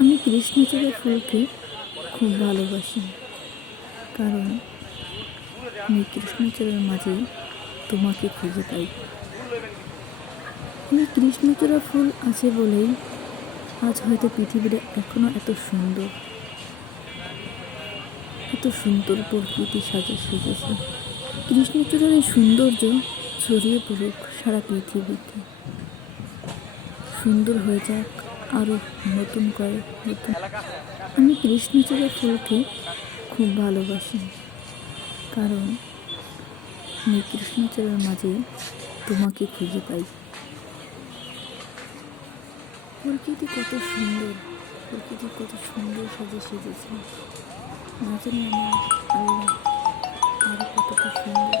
আমি কৃষ্ণচূড়া ফুলকে খুব ভালোবাসি, কারণ আমি কৃষ্ণচূড়ার মাঝে তোমাকে খুঁজে পাই। এই কৃষ্ণচূড়া ফুল আছে বলেই আজ হয়তো পৃথিবীটা এখনো এত সুন্দর প্রকৃতি সেজেছে। কৃষ্ণচূড়ার এই সৌন্দর্য ছড়িয়ে পড়ুক সারা পৃথিবীতে, সুন্দর হয়ে যাক আরও নতুন। আমি কৃষ্ণচূড়া ফুলকে খুব ভালোবাসি, কারণ আমি কৃষ্ণচূড়ার মাঝে তোমাকে খুঁজে পাই। প্রকৃতি কত সুন্দর, প্রকৃতি কত সুন্দর সেজেছে। না জানি আমার আল্লাহ আরও কতটা সুন্দর।